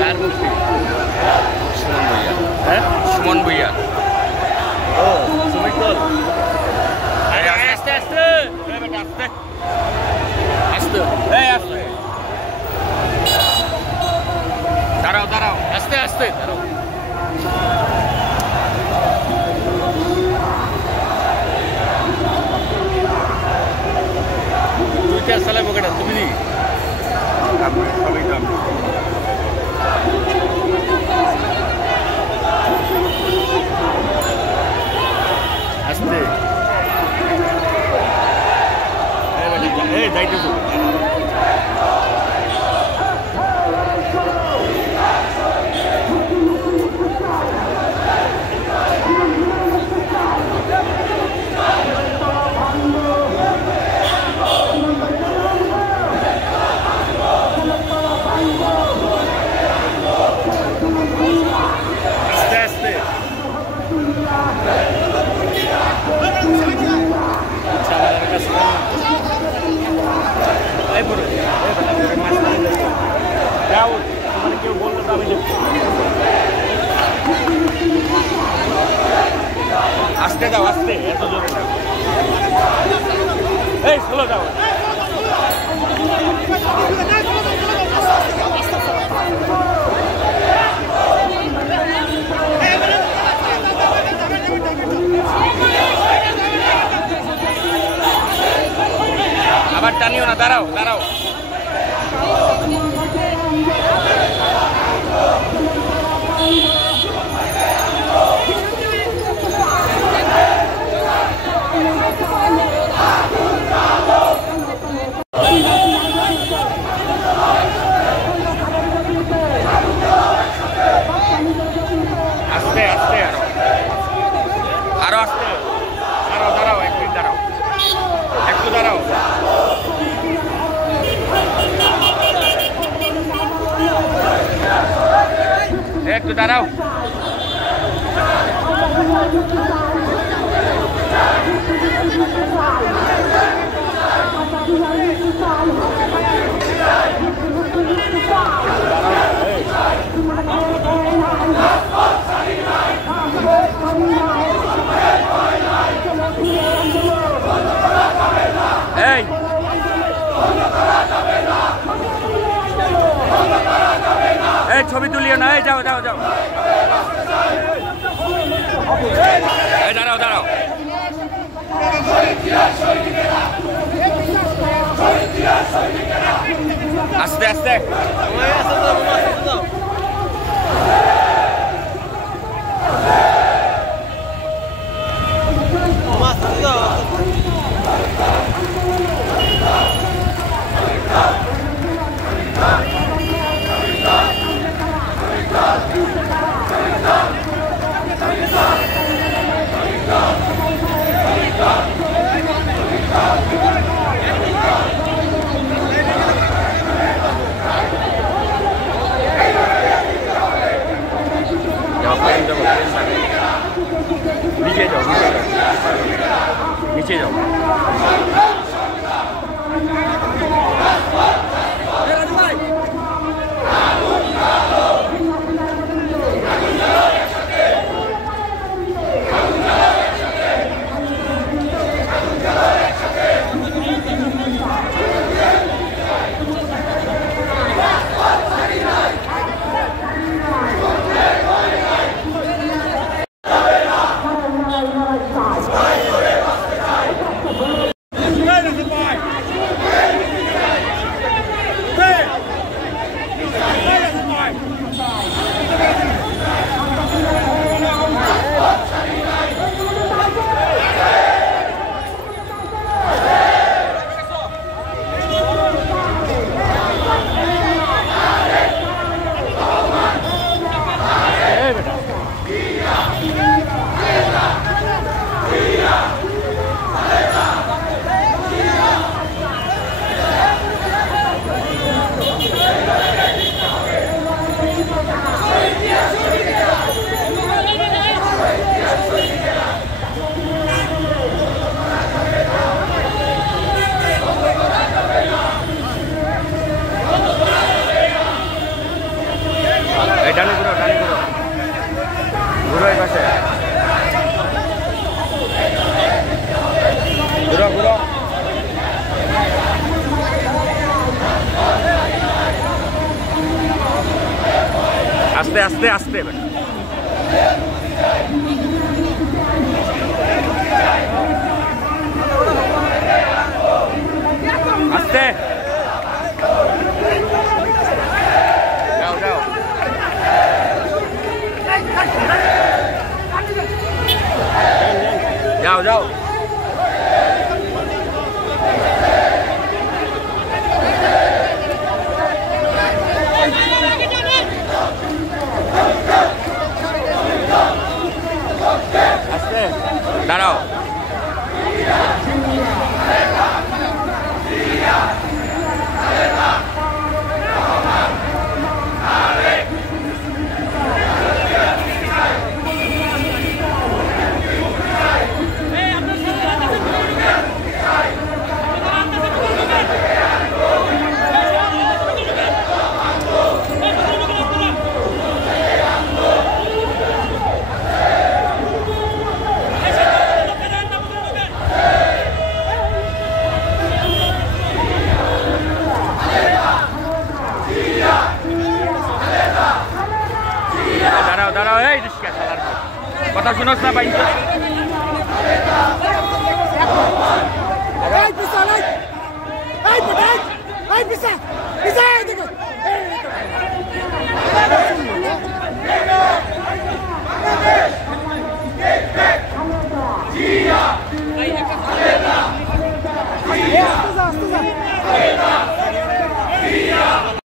কার মুক্তি? সুমন ভুইয়া। হ্যাঁ, সুমন ভুইয়া। ও শ্রমিক দল। আস্তে আস্তে আস্তে আস্তে আস্তে, দাঁড়াও দাঁড়াও। আস্তে আস্তে দাঁড়াও। তুই কে চালাবো কেটা? তুমি নি সবই তো আমি। আস্তে এই যাইতেছো। আস্তে আস্তে চালার কাছে এই পুরো যাও, তোমার কেউ বললো তো আমি দেখছি। আস্তে দাও, আস্তে, এত জোরে না। এই স্লো দাও। আবার টানিও না, দাঁড়াও দাঁড়াও। আস্তে আস্তে আরো আরো আসতে। দাঁড়াও দাঁড়াও, এক মিনিট দাঁড়াও, একটু দাঁড়াও। একটু দাঁড়াও। এই এই ছবি তুলিও না। এই যাও যাও যাও। এই দাঁড়াও দাঁড়াও। আস্তে আস্তে। এই ডানে ঘুরো ঘুরো এই পাশে ঘুরো আস্তে আস্তে আস্তে আস্তে যাও আস্তে দাঁড়াও দাঁড়াও এই রিস্কা চালার কথা শুনোস না ভাই এই পিছা